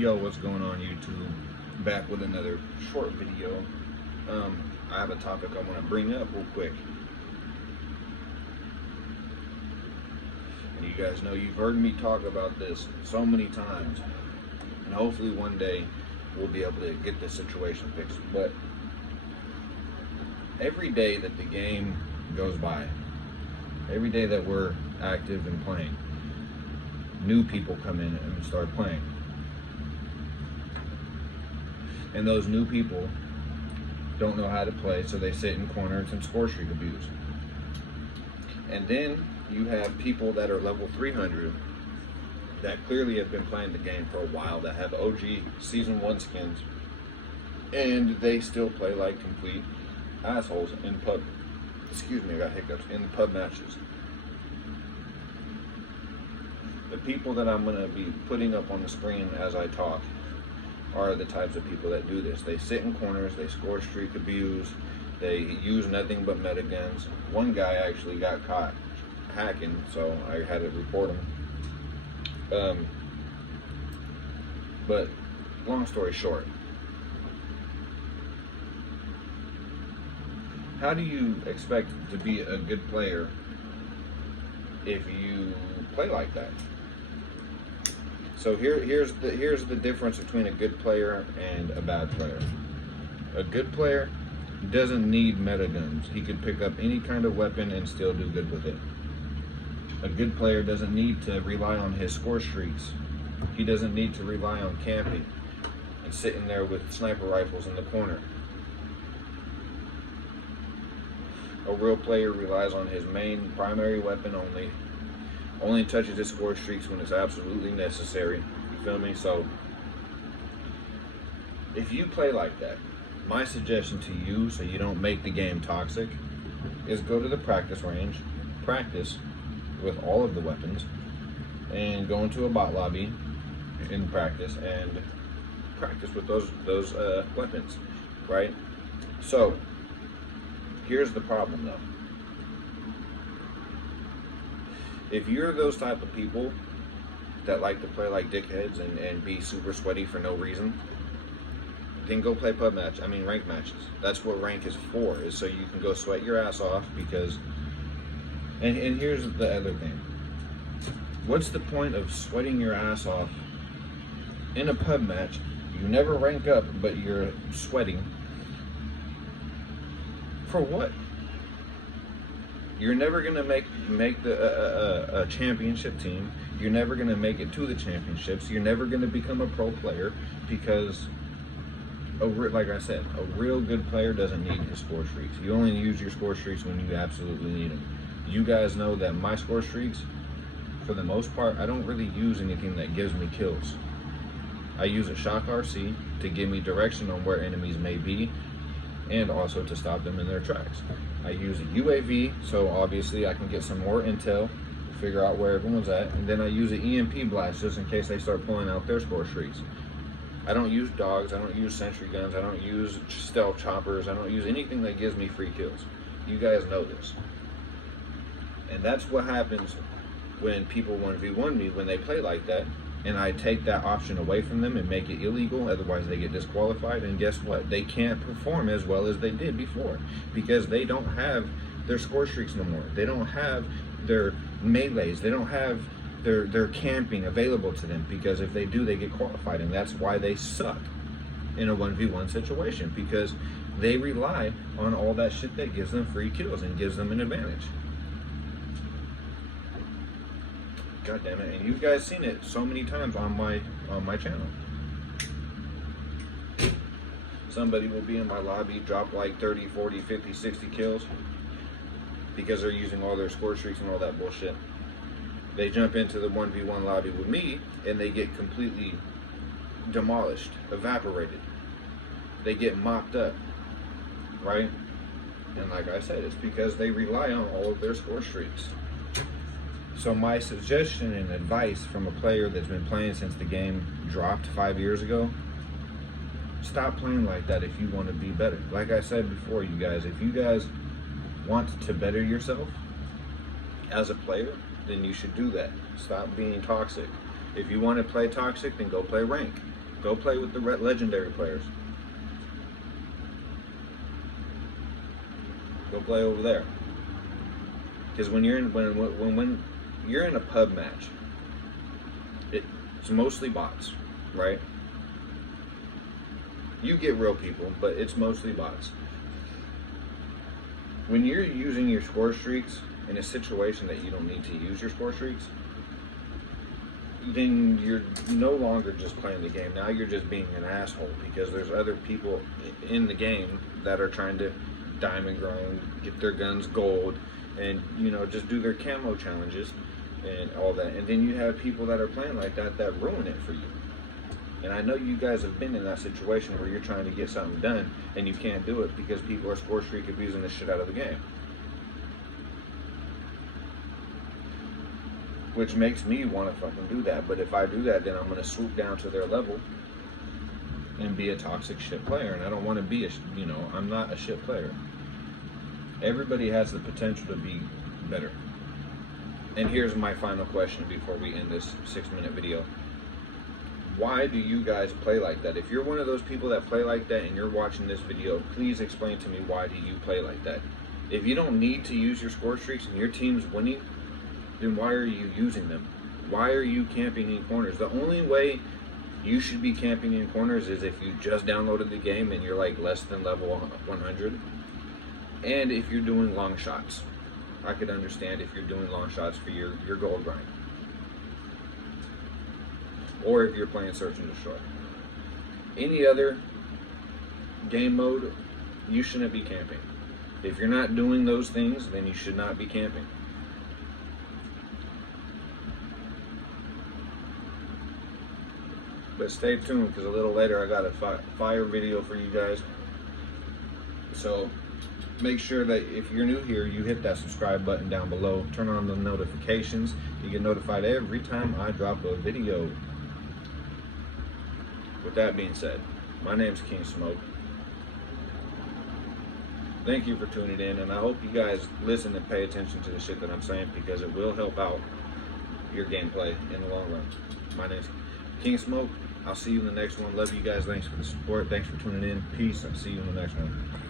Yo, what's going on YouTube? Back with another short video. I have a topic I want to bring up real quick. And you guys know you've heard me talk about this so many times. And hopefully one day we'll be able to get this situation fixed. But every day that the game goes by, every day that we're active and playing, new people come in and start playing. And those new people don't know how to play, so they sit in corners and score streak abuse. And then you have people that are level 300 that clearly have been playing the game for a while, that have OG Season 1 skins, and they still play like complete assholes in pub. Excuse me, I got hiccups. In pub matches. The people that I'm going to be putting up on the screen as I talk are the types of people that do this. They sit in corners, they score streak abuse, they use nothing but meta guns. One guy actually got caught hacking, so I had to report him. But long story short, how do you expect to be a good player if you play like that? So here's the difference between a good player and a bad player. A good player doesn't need meta guns. He could pick up any kind of weapon and still do good with it. A good player doesn't need to rely on his score streaks. He doesn't need to rely on camping and sitting there with sniper rifles in the corner. A real player relies on his main primary weapon only touches his score streaks when it's absolutely necessary. You feel me? So if you play like that, my suggestion to you, so you don't make the game toxic, is go to the practice range, practice with all of the weapons, and go into a bot lobby in practice and practice with those weapons, right? So here's the problem though. If you're those type of people that like to play like dickheads and be super sweaty for no reason, then go play rank matches. That's what rank is for, is so you can go sweat your ass off. Because, and here's the other thing. What's the point of sweating your ass off in a pub match? You never rank up, but you're sweating. For what? You're never gonna make a championship team. You're never gonna make it to the championships. You're never gonna become a pro player, because, like I said, a real good player doesn't need his score streaks. You only use your score streaks when you absolutely need them. You guys know that my score streaks, for the most part, I don't really use anything that gives me kills. I use a shock RC to give me direction on where enemies may be, and also to stop them in their tracks. I use a UAV, so obviously I can get some more intel, figure out where everyone's at, and then I use an EMP blast just in case they start pulling out their score streaks. I don't use dogs, I don't use sentry guns, I don't use stealth choppers, I don't use anything that gives me free kills. You guys know this. And that's what happens when people 1v1 me, when they play like that, and I take that option away from them and make it illegal. Otherwise they get disqualified, and guess what? They can't perform as well as they did before, because they don't have their score streaks no more. They don't have their melees. They don't have their camping available to them, because if they do, they get qualified. And that's why they suck in a 1v1 situation, because they rely on all that shit that gives them free kills and gives them an advantage. God damn it. And you guys seen it so many times on my channel. Somebody will be in my lobby, drop like 30, 40, 50, 60 kills because they're using all their score streaks and all that bullshit. They jump into the 1v1 lobby with me and they get completely demolished, evaporated. They get mopped up, right? And like I said, it's because they rely on all of their score streaks. So my suggestion and advice from a player that's been playing since the game dropped 5 years ago, stop playing like that if you want to be better. Like I said before, you guys, if you guys want to better yourself as a player, then you should do that. Stop being toxic. If you want to play toxic, then go play rank. Go play with the legendary players. Go play over there. Because when you're in when you're in a pub match, it's mostly bots, right? You get real people, but it's mostly bots. When you're using your score streaks in a situation that you don't need to use your score streaks, then you're no longer just playing the game. Now you're just being an asshole because there's other people in the game that are trying to diamond grind, get their guns gold, and just do their camo challenges and all that. And then you have people that are playing like that ruin it for you. And I know you guys have been in that situation where you're trying to get something done and you can't do it because people are score streak abusing the shit out of the game. Which makes me want to fucking do that. But if I do that, then I'm going to swoop down to their level and be a toxic shit player. And I don't want to be I'm not a shit player. Everybody has the potential to be better. And here's my final question before we end this 6-minute video. Why do you guys play like that? If you're one of those people that play like that and you're watching this video, please explain to me, why do you play like that? If you don't need to use your score streaks and your team's winning, then why are you using them? Why are you camping in corners? The only way you should be camping in corners is if you just downloaded the game and you're like less than level 100. And if you're doing long shots. I could understand if you're doing long shots for your gold grind. Or if you're playing Search and Destroy. Any other game mode, you shouldn't be camping. If you're not doing those things, then you should not be camping. But stay tuned, because a little later I got a fire video for you guys. So make sure that if you're new here, you hit that subscribe button down below. Turn on the notifications. You get notified every time I drop a video. With that being said, my name's King Smoke. Thank you for tuning in, and I hope you guys listen and pay attention to the shit that I'm saying, because it will help out your gameplay in the long run. My name's King Smoke. I'll see you in the next one. Love you guys. Thanks for the support. Thanks for tuning in. Peace. I'll see you in the next one.